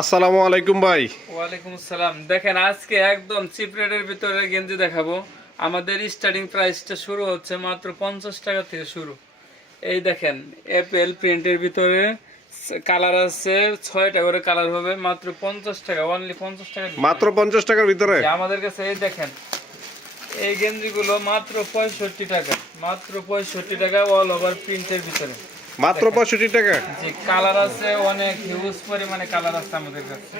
আসসালামু আলাইকুম ভাই। ওয়ালাইকুম আসসালাম। দেখেন আজকে একদম চিপ রেটের ভিতরে গেঞ্জি দেখাবো। আমাদের স্টার্টিং প্রাইসটা শুরু হচ্ছে মাত্র 50 টাকা থেকে শুরু। এই দেখেন অ্যাপেল প্রিন্টের ভিতরে কালার আছে 6টা করে কালার হবে, মাত্র 50 টাকা, অনলি 50 টাকা, মাত্র 50 টাকার ভিতরে আমাদের কাছে। এই দেখেন এই গেঞ্জিগুলো মাত্র 65 টাকা, মাত্র 65 টাকা, অল ওভার প্রিন্টের ভিতরে মাত্র 65 টাকা। যে কালার আছে অনেক হিউজ পরিমাণে কালার আছে আমাদের কাছে।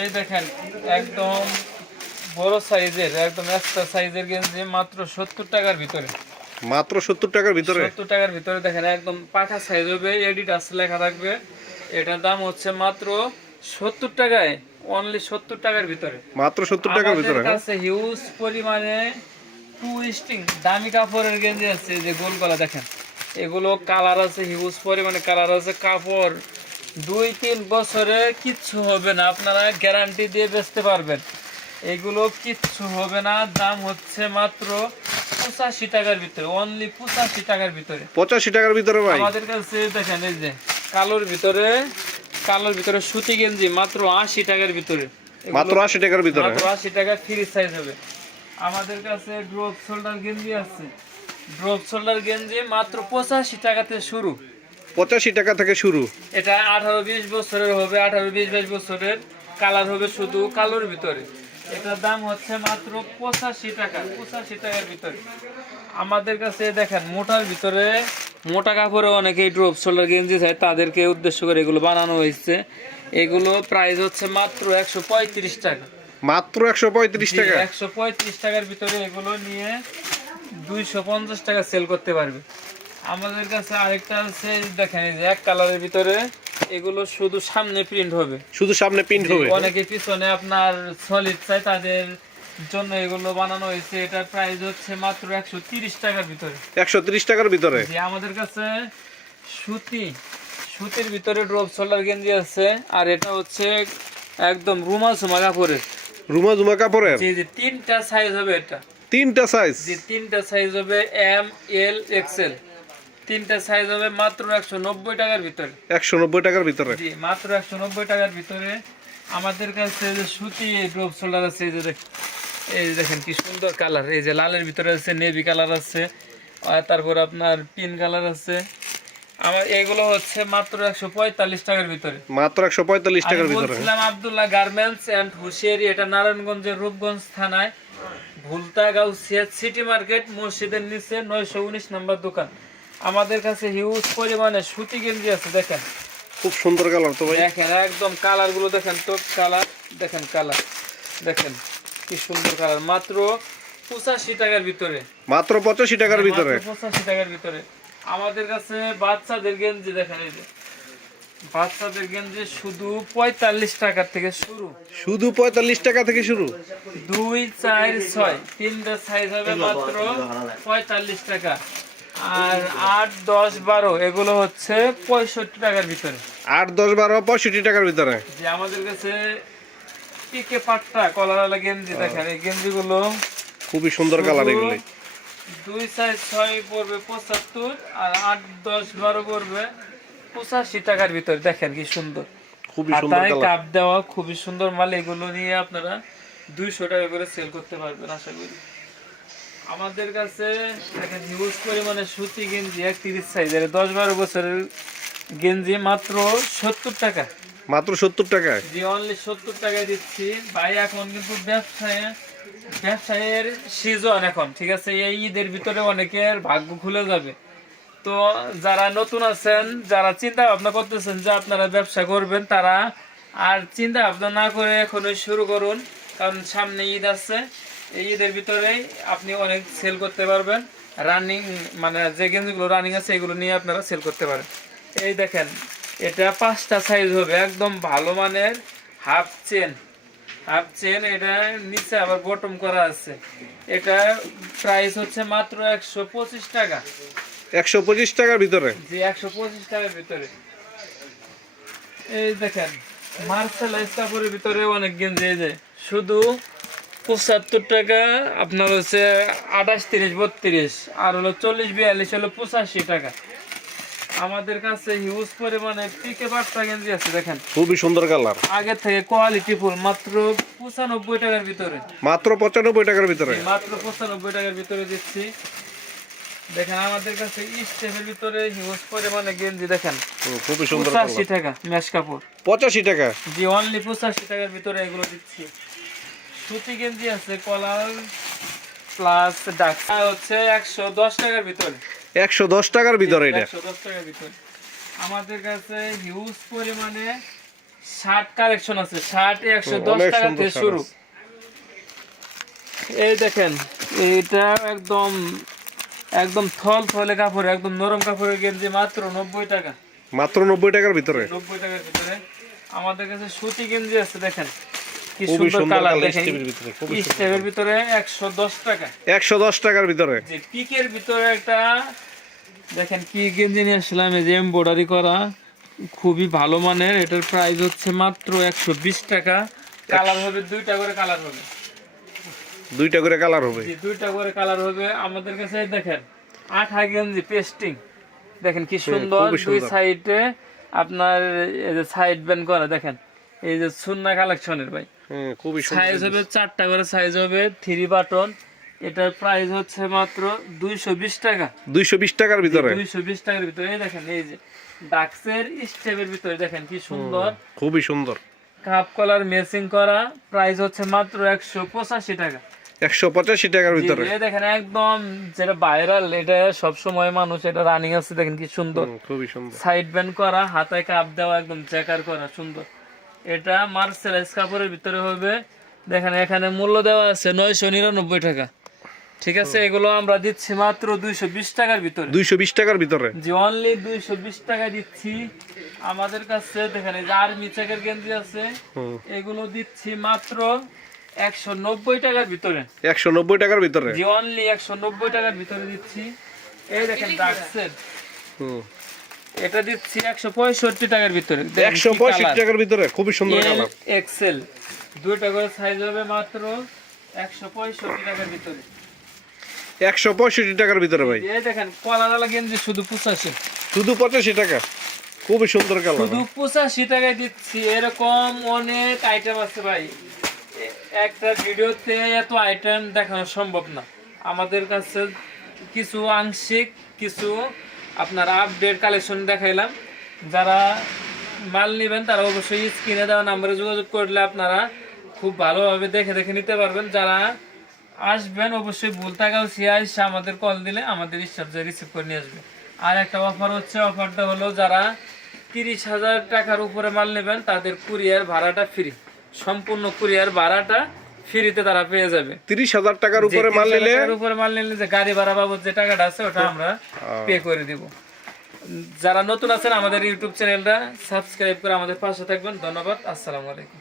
এই দেখেন একদম বড় সাইজের, একদম এক্সট্রা সাইজের গেঞ্জি মাত্র 70 টাকার ভিতরে। মাত্র 70 টাকার ভিতরে 70 টাকার ভিতরে দেখেন একদম পাখা সাইজ হবে, এডিডাস লেখা থাকবে। এটার দাম হচ্ছে মাত্র 70 টাকায়, অনলি 70 টাকার ভিতরে। মাত্র 70 টাকার ভিতরে। আমাদের কাছে হিউজ পরিমাণে টুইস্টিং দামি কাপড়ের গেঞ্জি আছে, যে গোল গলা দেখেন, এগুলো কালার আছে হিউজ পরিমাণে কালার আছে। কাপড় 2-3 বছরে কিচ্ছু হবে না, আপনারা গ্যারান্টি দিয়ে বেচতে পারবেন। এগুলো কিচ্ছু হবে না। দাম হচ্ছে মাত্র 85 টাকার ভিতরে, অনলি 85 টাকার ভিতরে। 85 টাকার ভিতরে ভাই। আমাদের কাছে দেখেন এই যে কালোর ভিতরে, কালোর ভিতরে সুতি গেঞ্জি মাত্র 80 টাকার ভিতরে, মাত্র 80 টাকার ভিতরে, মাত্র 80 টাকা ফ্রি সাইজ হবে। আমাদের কাছে ড্রপ শোল্ডার গেঞ্জি আছে, ড্রপ শোল্ডার গেঞ্জি মাত্র 85 টাকাতে শুরু। 85 টাকা থেকে শুরু। এটা 18-20 বছরের হবে, 18-20-22 বছরের। কালার হবে শুধু কালোর ভিতরে। এটার দাম হচ্ছে মাত্র 85 টাকা, 85 টাকার ভিতরে। আমাদের কাছে দেখেন মোটার ভিতরে, মোটা কাপড়ে অনেকেই ড্রপ শোল্ডার গেঞ্জি চায়, তাদেরকে উদ্দেশ্য করে এগুলো বানানো হয়েছে। এগুলো প্রাইস হচ্ছে মাত্র 135 টাকা, মাত্র 135 টাকা। 135 টাকার ভিতরে এগুলো নিয়ে 250 টাকা সেল করতে পারবে। আমাদের কাছে আরেকটা আছে, দেখেন এই যে এক কালারের ভিতরে, এগুলো শুধু সামনে প্রিন্ট হবে, শুধু সামনে প্রিন্ট হবে। অনেকে পিছনে আপনার সলিড চাই, তাদের জন্য এগুলো বানানো হয়েছে। এটার প্রাইস হচ্ছে মাত্র 130 টাকার ভিতরে, 130 টাকার ভিতরে। যে আমাদের কাছে সুতির ভিতরে ড্রপ শোল্ডার গেঞ্জি আছে। আর এটা হচ্ছে একদম রুমাল সুমা কাপড়ের, রুমা জুমা কাপড়ের। যে 3টা সাইজ হবে। এটা 3টা সাইজ, যে 3টা সাইজ হবে, এম, এল, এক্সেল, 3টা সাইজ হবে মাত্র 190 টাকার ভিতরে। 190 টাকার ভিতরে। জি মাত্র 190 টাকার ভিতরে। আমাদের কাছে যে সুতি ড্রপ শোল্ডার আছে, এই যে দেখেন কি সুন্দর কালার। এই যে লালের ভিতরে আছে, নেভি কালার আছে, আর তারপর আপনার পিন কালার আছে। আমার এগুলো হচ্ছে মাত্র 145 টাকার ভিতরে, মাত্র 145 টাকার আমি ভিতরে। বলছিলাম আব্দুল্লাহ গার্মেন্টস এন্ড হুশিয়ারি, এটা নারায়ণগঞ্জের রূপগঞ্জ থানায় ভুলতা গাউসিয়া সিটি মার্কেট মসজিদের নিচে 919 নম্বর দোকান। আমাদের কাছে হিউজ পরিমাণে সুতি গেঞ্জি আছে। দেখেন খুব সুন্দর কালার তো ভাই। দেখেন একদম কালার গুলো দেখেন তো, কালার দেখেন, কালার দেখেন কি সুন্দর কালার। মাত্র 85 টাকার ভিতরে, মাত্র 85 টাকার ভিতরে। 85 টাকার ভিতরে। আমাদের কাছে বাচ্চাদের গেঞ্জি দেখেন, এই যে বাচ্চাদের গেঞ্জি শুধু 45 টাকা থেকে শুরু, শুধু 45 টাকা থেকে শুরু। 2, 4, 6 3টা সাইজ হবে মাত্র 45 টাকা। আর 8, 10, 12 এগুলো হচ্ছে 65 টাকার ভিতরে। 8, 10, 12, 65 টাকার ভিতরে। যে আমাদের কাছে পিকে পাট্টা কলারওয়ালা গেঞ্জি দেখেন, এই গেঞ্জিগুলো খুবই সুন্দর কালার এগুলি। 2, 4, 6 পড়বে 75, আর 8, 10, 12 পড়বে 85 টাকার ভিতরে। দেখেন কি সুন্দর, খুবই সুন্দর কালার। কাপ দেওয়া খুবই সুন্দর মাল। এগুলো নিয়ে আপনারা 200 টাকা করে সেল করতে পারবেন আশা করি। আমাদের কাছে দেখেন হিউজ পরিমাণে সুতি গেঞ্জি 31 সাইজের 10-12 বছরের গেঞ্জি মাত্র 70 টাকা, মাত্র 70 টাকায়। জি অনলি 70 টাকায় দিচ্ছি ভাই। এখন কিন্তু ব্যবসায়ের সিজন এখন, ঠিক আছে। এই ঈদের ভিতরে অনেকের ভাগ্য খুলে যাবে। তো যারা নতুন আছেন, যারা চিন্তা ভাবনা করতেছেন যে আপনারা ব্যবসা করবেন, তারা আর চিন্তা ভাবনা না করে এখনই শুরু করুন, কারণ সামনে ঈদ আছে। এই ঈদের ভিতরেই আপনি অনেক সেল করতে পারবেন। রানিং মানে যে গেঞ্জিগুলো রানিং আছে এগুলো নিয়ে আপনারা সেল করতে পারেন। এই দেখেন এটা 5টা সাইজ হবে, একদম ভালো মানের হাফ চেন, এটা নিচে আবার বটম করা আছে। এটা প্রাইস হচ্ছে মাত্র 125 টাকা, 125 টাকার ভিতরে। জি 125 টাকার ভিতরে। এই দেখেন মার্শালাইজ কাপড়ের ভিতরে অনেক গেঞ্জি, এই যে শুধু 75 টাকা, আপনার হচ্ছে 28, 30, 32, আর হলো 40, 42 হলো 85 টাকা। আমাদের কাছে হিউজ পরিমাণে পিকে বার্তা গেঞ্জি আছে দেখেন, খুবই সুন্দর কালার, আগে থেকে কোয়ালিটি ফুল, মাত্র 95 টাকার ভিতরে, মাত্র 95 টাকার ভিতরে। মাত্র 95 টাকার ভিতরে দিচ্ছি। দেখেন আমাদের কাছে স্টেপের ভিতরে হিউজ পরিমাণে গেঞ্জি দেখেন, খুবই সুন্দর 85 টাকা ম্যাশ কাপড়, 85 টাকা। জি অনলি 85 টাকার ভিতরে এগুলো দিচ্ছি। সুতি গেঞ্জি আছে কলার প্লাস ডাক হচ্ছে 110 টাকার ভিতরে, 110 টাকার ভিতরে এটা। 110 টাকার ভিতরে। আমাদের কাছে হিউজ পরিমাণে শার্ট কালেকশন আছে, শার্ট 110 অনেক টাকা সুন্দর থেকে শার্ট শুরু। আছে। এই দেখেন এটা একদম একদম থলে কাপড়, একদম নরম কাপড়ের গেঞ্জি, মাত্র 90 টাকা, মাত্র 90 টাকার ভিতরে। 90 টাকার ভিতরে। আমাদের কাছে সুতি গেঞ্জি আছে দেখেন কি খুবই সুন্দর সুন্দর কালার, কালার দেখেন স্টেপের ভিতরে, খুবই সুন্দর। স্টেপের ভিতরে 110 টাকা। 110 টাকার ভিতরে। যে পিকের ভিতরে একটা দেখেন কি গেঞ্জি নিয়ে আসলাম, এই যে এমব্রয়ডারি করা, খুবই ভালো মানের। এটার প্রাইস হচ্ছে মাত্র 120 টাকা। কালার হবে দুইটা করে, কালার হবে দুইটা করে কালার হবে। জি দুইটা করে কালার হবে। আমাদের কাছে দেখেন আঠা গেঞ্জি পেস্টিং, দেখেন কি সুন্দর, খুবই দুই সুন্দর। সাইডে আপনার এই যে সাইড ব্যান্ড করা, দেখেন এই যে সুন্না কালেকশনের ভাই। খুবই সুন্দর। সাইজ হবে 4টা করে সাইজ হবে, 3 বাটন। এটার প্রাইস হচ্ছে মাত্র 220 টাকা, 220 টাকার ভিতরে। 220 টাকার ভিতরে। এই দেখেন এই যে ডাক্সের স্টেপের ভিতরে দেখেন কি সুন্দর, খুবই সুন্দর। কাপ কলার ম্যাচিং করা, প্রাইস হচ্ছে মাত্র 185 টাকা। 185 টাকার ভিতরে। এই দেখেন একদম যেটা ভাইরাল, এটা সব সময় মানুষ এটা রানিং আছে, দেখেন কি সুন্দর, খুবই সুন্দর। সাইড ব্যান্ড করা, হাতায় কাপ দেওয়া, একদম চেকার করা সুন্দর। এটা মার্সেলাইজ কাপড়ের ভিতরে হবে। দেখেন এখানে মূল্য দেওয়া আছে 999 টাকা, ঠিক আছে। এগুলো আমরা দিচ্ছি মাত্র 220 টাকার ভিতরে, 220 টাকার ভিতরে। জি অনলি 220 টাকা দিচ্ছি। আমাদের কাছে দেখেন এই যে আর্মি চেকের গেঞ্জি আছে, এগুলো দিচ্ছি মাত্র 190 টাকার ভিতরে, 190 টাকার ভিতরে। জি অনলি 190 টাকার ভিতরে দিচ্ছি। এই দেখেন ডাক্সের, এটা দিচ্ছি 165 টাকার ভিতরে, 165 টাকার ভিতরে, খুবই সুন্দর কালার। এক্সেল দুইটা করে সাইজ হবে, মাত্র 165 টাকার ভিতরে, 165 টাকার ভিতরে ভাই। এই দেখেন কলারওয়ালা গেঞ্জি শুধু 85, শুধু 85 টাকা, খুবই সুন্দর কালার। শুধু 85 টাকায় দিচ্ছি। এরকম অনেক আইটেম আছে ভাই, একটা ভিডিওতে এত আইটেম দেখানো সম্ভব না। আমাদের কাছে কিছু আংশিক কিছু আপনার আপডেট কালেকশন দেখাইলাম। যারা মাল নেবেন তারা অবশ্যই স্ক্রিনে দেওয়া নাম্বারে যোগাযোগ করলে আপনারা খুব ভালোভাবে দেখে দেখে নিতে পারবেন। যারা আসবেন অবশ্যই ভুল থাকাও এসে আমাদের কল দিলে আমাদের স্টাফ যে রিসিভ করে নিয়ে আসবে। আর একটা অফার হচ্ছে, অফারটা হলো যারা 30,000 টাকার উপরে মাল নেবেন তাদের কুরিয়ার ভাড়াটা ফ্রি, সম্পূর্ণ কুরিয়ার ভাড়াটা ফ্রিতে তারা পেয়ে যাবে। 30,000 টাকার উপরে মাল নিলে, উপরে মাল নিলে যে গাড়ি ভাড়া বাবদ যে টাকাটা আছে ওটা আমরা পে করে দিব। যারা নতুন আছেন আমাদের ইউটিউব চ্যানেলটা সাবস্ক্রাইব করে আমাদের পাশে থাকবেন। ধন্যবাদ, আসসালামু আলাইকুম।